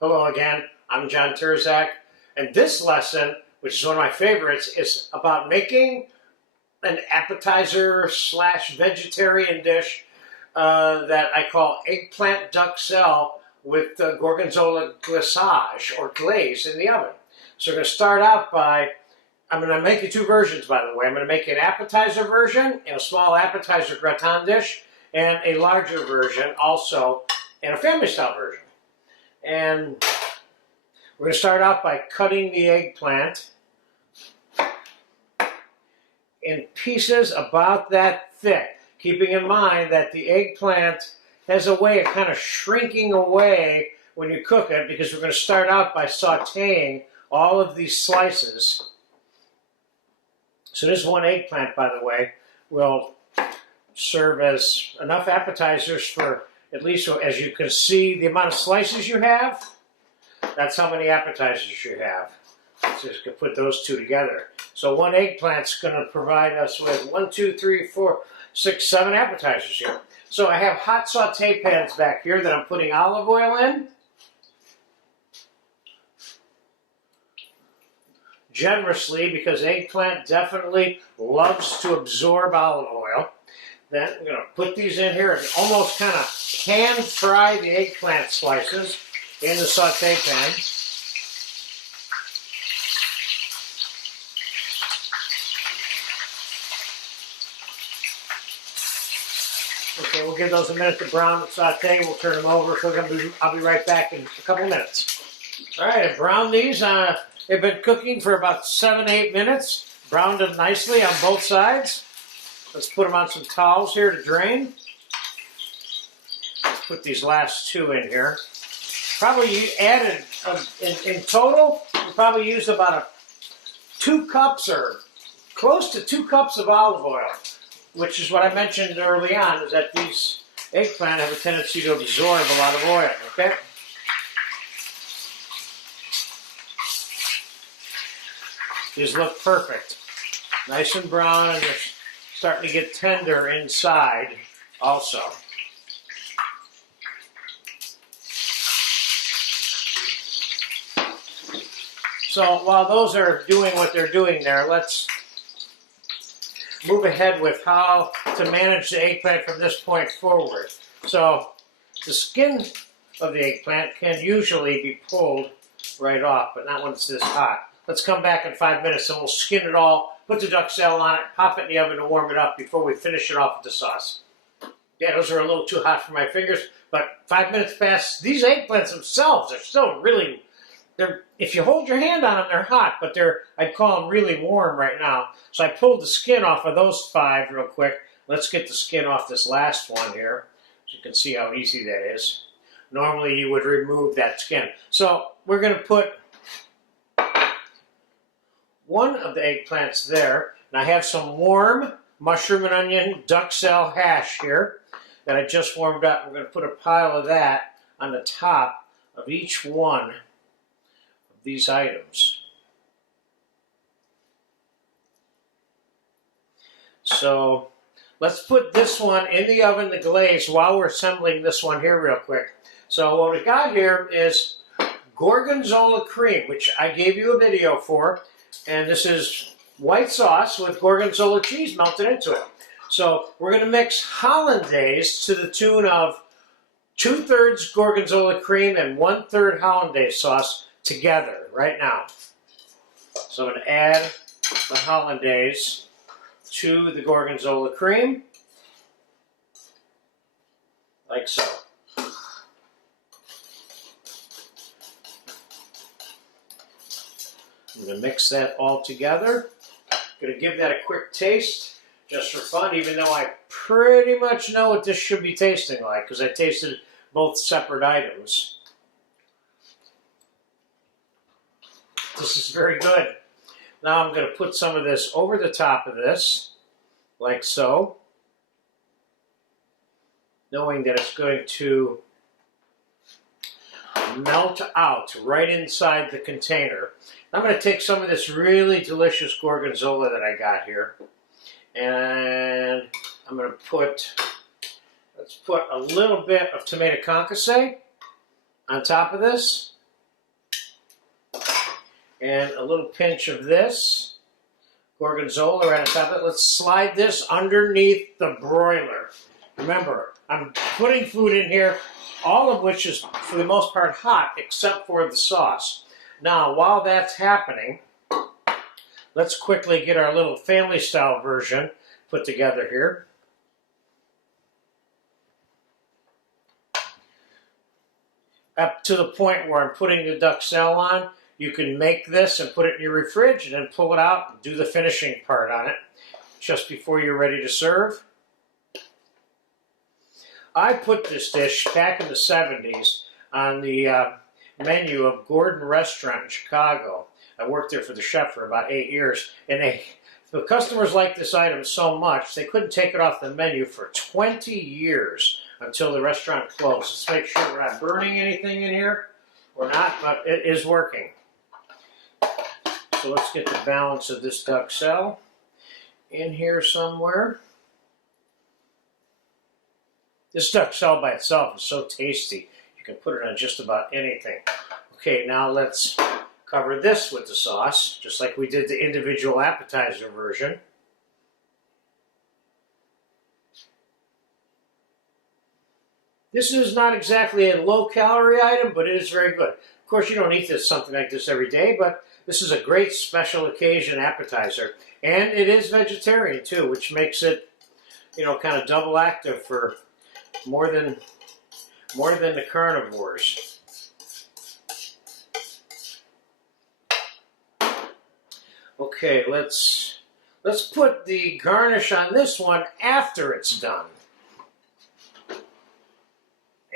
Hello again, I'm John Terzak, and this lesson, which is one of my favorites, is about making an appetizer slash vegetarian dish that I call eggplant duxelle with Gorgonzola glaçage or glaze in the oven. So we're going to start out by, I'm going to make you two versions, by the way. I'm going to make an appetizer version in a small appetizer gratin dish, and a larger version also in a family style version. And we're going to start out by cutting the eggplant in pieces about that thick, keeping in mind that the eggplant has a way of kind of shrinking away when you cook it, because we're going to start out by sautéing all of these slices. So this one eggplant, by the way, will serve as enough appetizers for at least, as you can see, the amount of slices you have, that's how many appetizers you have. Let's just put those two together. So one eggplant's going to provide us with 1, 2, 3, 4, 6, 7 appetizers here. So I have hot sauté pans back here that I'm putting olive oil in. Generously, because eggplant definitely loves to absorb olive oil. Then I'm going to put these in here and almost kind of pan fry the eggplant slices in the sauté pan. Okay, we'll give those a minute to brown and sauté. We'll turn them over. So I'll be right back in a couple minutes. All right, I browned these. They've been cooking for about 7 to 8 minutes. Browned them nicely on both sides. Let's put them on some towels here to drain. Let's put these last two in here. Probably you added, in total, we probably used about 2 cups or close to 2 cups of olive oil, which is what I mentioned early on, is that these eggplant have a tendency to absorb a lot of oil, okay? These look perfect. Nice and brown, and they're starting to get tender inside also. So while those are doing what they're doing there, let's move ahead with how to manage the eggplant from this point forward. So the skin of the eggplant can usually be pulled right off, but not when it's this hot. Let's come back in 5 minutes and we'll skin it all, put the duxelle on it, pop it in the oven to warm it up before we finish it off with the sauce. Yeah, those are a little too hot for my fingers, but 5 minutes past. These eggplants themselves are still really, if you hold your hand on them, they're hot, but I'd call them really warm right now. So I pulled the skin off of those 5 real quick. Let's get the skin off this last one here, so you can see how easy that is. Normally you would remove that skin. So we're going to put one of the eggplants there, and I have some warm mushroom and onion duxelle hash here that I just warmed up. We're going to put a pile of that on the top of each one of these items. So let's put this one in the oven to glaze while we're assembling this one here real quick. So what we got here is Gorgonzola cream, which I gave you a video for. And this is white sauce with Gorgonzola cheese melted into it. So we're going to mix hollandaise to the tune of 2/3 Gorgonzola cream and 1/3 hollandaise sauce together right now. So I'm going to add the hollandaise to the Gorgonzola cream, like so. I'm going to mix that all together. I'm going to give that a quick taste, just for fun, even though I pretty much know what this should be tasting like, because I tasted both separate items. This is very good. Now I'm going to put some of this over the top of this, like so, knowing that it's going to melt out right inside the container. I'm going to take some of this really delicious Gorgonzola that I got here, and I'm going to put, let's put a little bit of tomato concasse on top of this. And a little pinch of this Gorgonzola right on top of it. Let's slide this underneath the broiler. Remember, I'm putting food in here, all of which is, for the most part, hot, except for the sauce. Now, while that's happening, let's quickly get our little family-style version put together here. Up to the point where I'm putting the duxelle on, you can make this and put it in your fridge and then pull it out and do the finishing part on it just before you're ready to serve. I put this dish back in the 70s on the menu of Gordon Restaurant in Chicago. I worked there for the chef for about 8 years, and the customers liked this item so much they couldn't take it off the menu for 20 years until the restaurant closed. Let's make sure we're not burning anything in here. We're not, but it is working. So let's get the balance of this duxelle in here somewhere. This duxelle by itself is so tasty. You can put it on just about anything. Okay, now let's cover this with the sauce, just like we did the individual appetizer version. This is not exactly a low-calorie item, but it is very good. Of course, you don't eat something like this every day, but this is a great special occasion appetizer. And it is vegetarian, too, which makes it, you know, kind of double active for more than the carnivores. Okay, let's put the garnish on this one after it's done.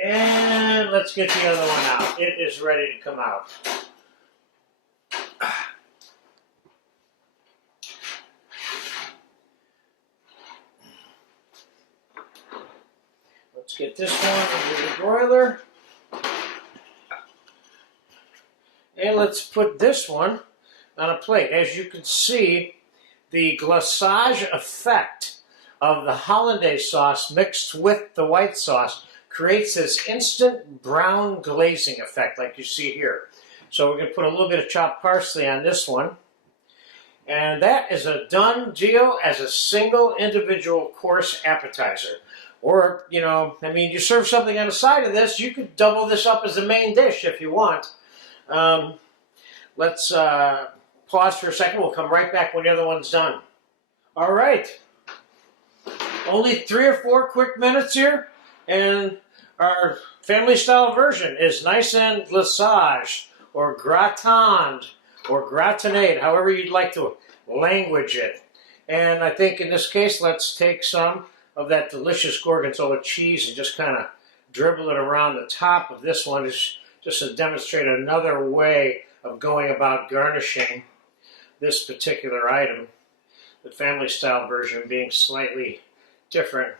And let's get the other one out. It is ready to come out. Let's get this one into the broiler. And let's put this one on a plate. As you can see, the glaçage effect of the hollandaise sauce mixed with the white sauce creates this instant brown glazing effect like you see here. So we're going to put a little bit of chopped parsley on this one. And that is a done deal as a single individual course appetizer. Or, you know, I mean, you serve something on the side of this, you could double this up as a main dish if you want. Let's pause for a second. We'll come right back when the other one's done. All right. Only 3 or 4 quick minutes here, and our family-style version is nice and glacage, or gratin, or gratinade, however you'd like to language it. And I think in this case, let's take some of that delicious Gorgonzola cheese and just kind of dribble it around the top of this one, just to demonstrate another way of going about garnishing this particular item. The family-style version being slightly different,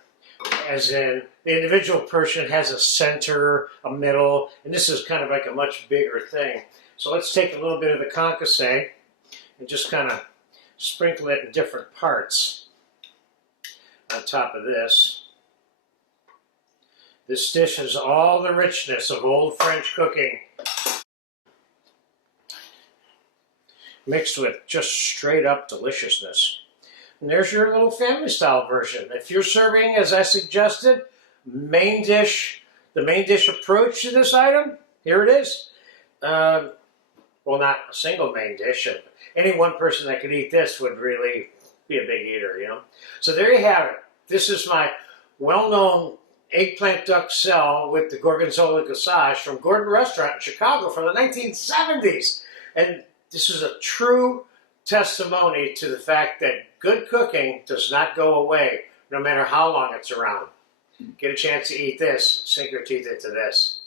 as in the individual portion has a center, a middle, and this is kind of like a much bigger thing. So let's take a little bit of the concasse and just kind of sprinkle it in different parts on top of this. This dish has all the richness of old French cooking, mixed with just straight up deliciousness. And there's your little family style version. If you're serving, as I suggested, the main dish approach to this item, here it is. Well, not a single main dish. Any one person that could eat this would really be a big eater, you know. So there you have it. This is my well-known eggplant duxelle with the Gorgonzola glaçage from Gordon Restaurant in Chicago from the 1970s. And this is a true testimony to the fact that good cooking does not go away no matter how long it's around. Get a chance to eat this, sink your teeth into this.